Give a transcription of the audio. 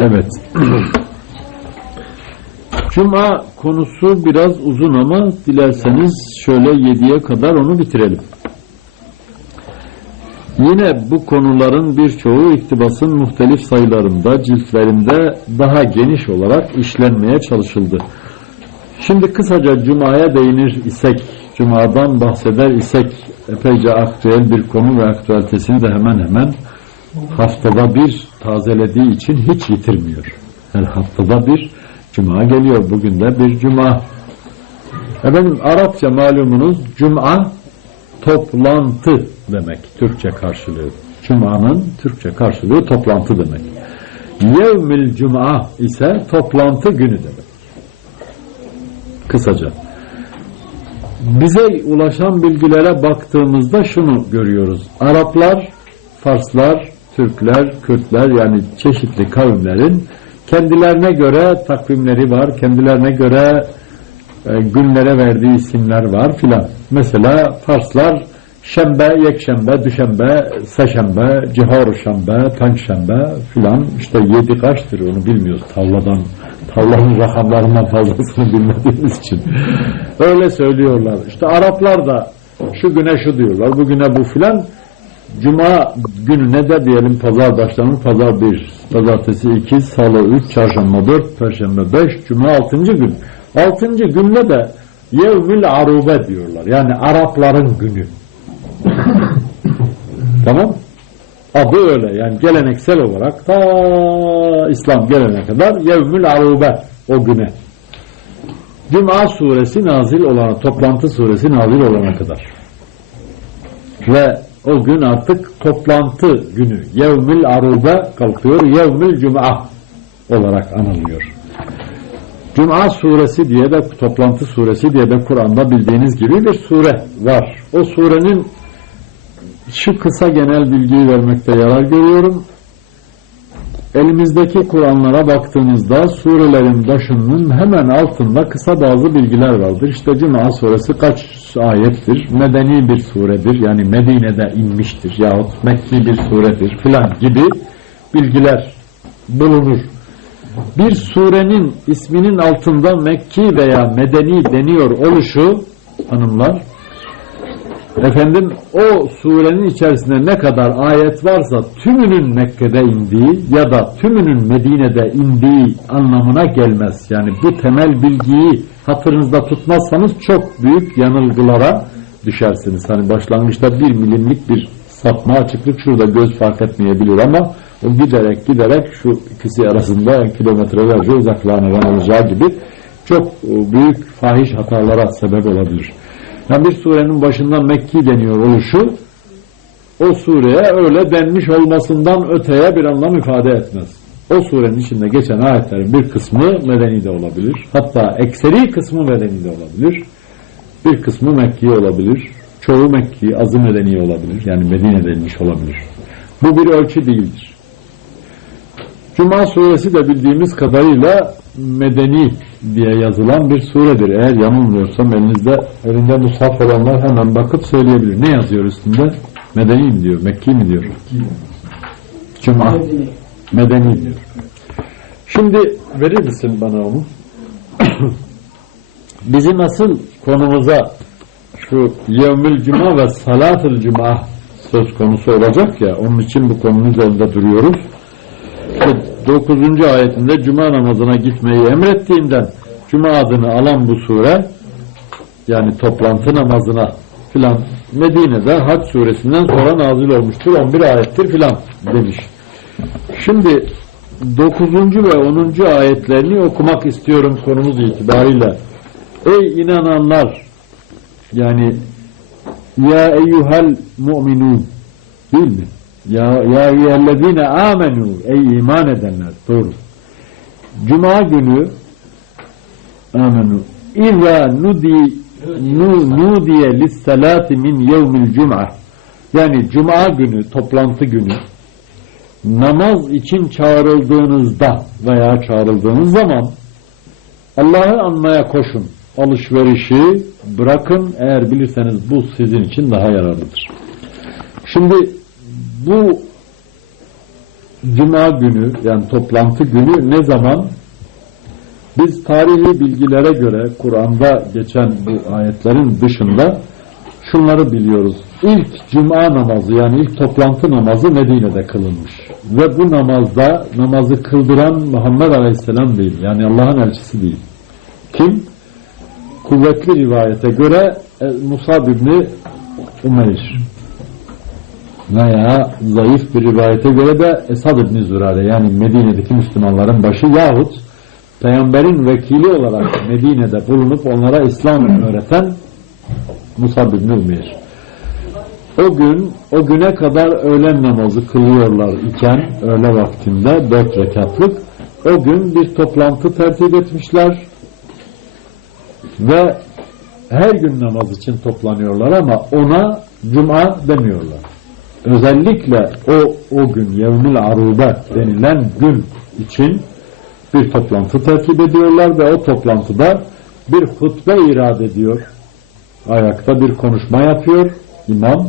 Evet. Cuma konusu biraz uzun ama dilerseniz şöyle yediye kadar onu bitirelim. Yine bu konuların birçoğu iktibasın muhtelif sayılarında, ciltlerinde daha geniş olarak işlenmeye çalışıldı. Şimdi kısaca Cuma'ya değinir isek, Cuma'dan bahseder isek epeyce aktüel bir konu ve aktüelitesini de hemen hemen haftada bir tazelediği için hiç yitirmiyor. Her haftada bir Cuma geliyor. Bugün de bir Cuma. Efendim Arapça malumunuz Cuma toplantı demek. Türkçe karşılığı. Cuma'nın Türkçe karşılığı toplantı demek. Yevmil Cuma ise toplantı günü demek. Kısaca. Bize ulaşan bilgilere baktığımızda şunu görüyoruz. Araplar, Farslar, Türkler, Kürtler yani çeşitli kavimlerin kendilerine göre takvimleri var, kendilerine göre e, günlere verdiği isimler var filan. Mesela Farslar Şembe, Yekşembe, Düşembe, Seşembe, Cihar Şembe, Tankşembe filan işte yedi kaçtır onu bilmiyoruz tavladan tavlanın rakamlarından fazlasını bilmediğimiz için. Öyle söylüyorlar. İşte Araplar da şu güne şu diyorlar, bugüne bu filan. Cuma gününe de diyelim pazar başlanır, pazar bir, pazartesi iki, salı üç, çarşamba dört, perşembe beş, cuma altıncı gün. Altıncı günde de yevmül arube diyorlar. Yani Arapların günü. tamam. Adı öyle yani geleneksel olarak ta İslam gelene kadar yevmül arube o güne. Cuma suresi nazil olana, toplantı suresi nazil olana kadar. Ve o gün artık toplantı günü. Yevmül arube kalkıyor. Yevmül cuma olarak anılıyor. Cuma suresi diye de toplantı suresi diye de Kur'an'da bildiğiniz gibi bir sure var. O surenin şu kısa genel bilgiyi vermekte yarar görüyorum. Elimizdeki Kur'anlara baktığımızda surelerin başının hemen altında kısa bazı bilgiler vardır. İşte Cuma suresi kaç ayettir? Medeni bir suredir. Yani Medine'de inmiştir yahut Mekki bir suredir filan gibi bilgiler bulunur. Bir surenin isminin altında Mekki veya Medeni deniyor oluşu hanımlar efendim o surenin içerisinde ne kadar ayet varsa tümünün Mekke'de indiği ya da tümünün Medine'de indiği anlamına gelmez. Yani bu temel bilgiyi hatırınızda tutmazsanız çok büyük yanılgılara düşersiniz. Hani başlangıçta bir milimlik bir sapma açıklık şurada göz fark etmeyebilir ama o giderek giderek şu ikisi arasında kilometrelerce uzaklığa neden olacağı gibi çok büyük fahiş hatalara sebep olabilir. Yani bir surenin başında Mekki deniyor oluşu o sureye öyle denmiş olmasından öteye bir anlam ifade etmez. O surenin içinde geçen ayetlerin bir kısmı medeni de olabilir. Hatta ekseri kısmı medeni de olabilir. Bir kısmı Mekki olabilir. Çoğu Mekki, azı medeni olabilir. Yani Medine denilmiş olabilir. Bu bir ölçü değildir. Cuma suresi de bildiğimiz kadarıyla medeni diye yazılan bir suredir. Eğer yanılmıyorsam elinizde elinde mushaf olanlar hemen bakıp söyleyebilir. Ne yazıyor üstünde? Medeni mi diyor? Mekki mi diyor? Cuma. Medeni diyor. Şimdi verir misin bana onu? Bizim asıl konumuza şu yevmül cuma ve salatül cuma söz konusu olacak ya onun için bu konunun üzerinde duruyoruz. 9. ayetinde cuma namazına gitmeyi emrettiğinden cuma adını alan bu sure yani toplantı namazına filan Medine'de Hac suresinden sonra nazil olmuştur. 11 ayettir filan demiş. Şimdi 9. ve 10. ayetlerini okumak istiyorum konumuz itibariyle. Ey inananlar yani ya eyyuhel mu'minun değil mi? Ya ya eyyühellezine amenu ey iman edenler doğru. Cuma günü amenu İza nudi nu, nudiye lissalati min yevmil cuma yani cuma günü toplantı günü namaz için çağrıldığınızda veya çağrıldığınız zaman Allah'ı anmaya koşun alışverişi bırakın eğer bilirseniz bu sizin için daha yararlıdır. Şimdi bu Cuma günü yani toplantı günü ne zaman biz tarihi bilgilere göre Kur'an'da geçen bu ayetlerin dışında şunları biliyoruz. İlk cuma namazı yani ilk toplantı namazı Medine'de kılınmış. Ve bu namazda namazı kıldıran Muhammed Aleyhisselam değil. Yani Allah'ın elçisi değil. Kim? Kuvvetli rivayete göre e, Musab İbni Umeyr veya zayıf bir rivayete göre de Esad İbni Zürare yani Medine'deki Müslümanların başı yahut Peygamberin vekili olarak Medine'de bulunup onlara İslam öğreten Musab İbni Umeyr. O gün, o güne kadar öğlen namazı kılıyorlar iken öğle vaktinde dört rekatlık o gün bir toplantı tertip etmişler ve her gün namaz için toplanıyorlar ama ona cuma demiyorlar. Özellikle o o gün Yevmil Arube denilen gün için bir toplantı tertip ediyorlar ve o toplantıda bir hutbe irade ediyor. Ayakta bir konuşma yapıyor imam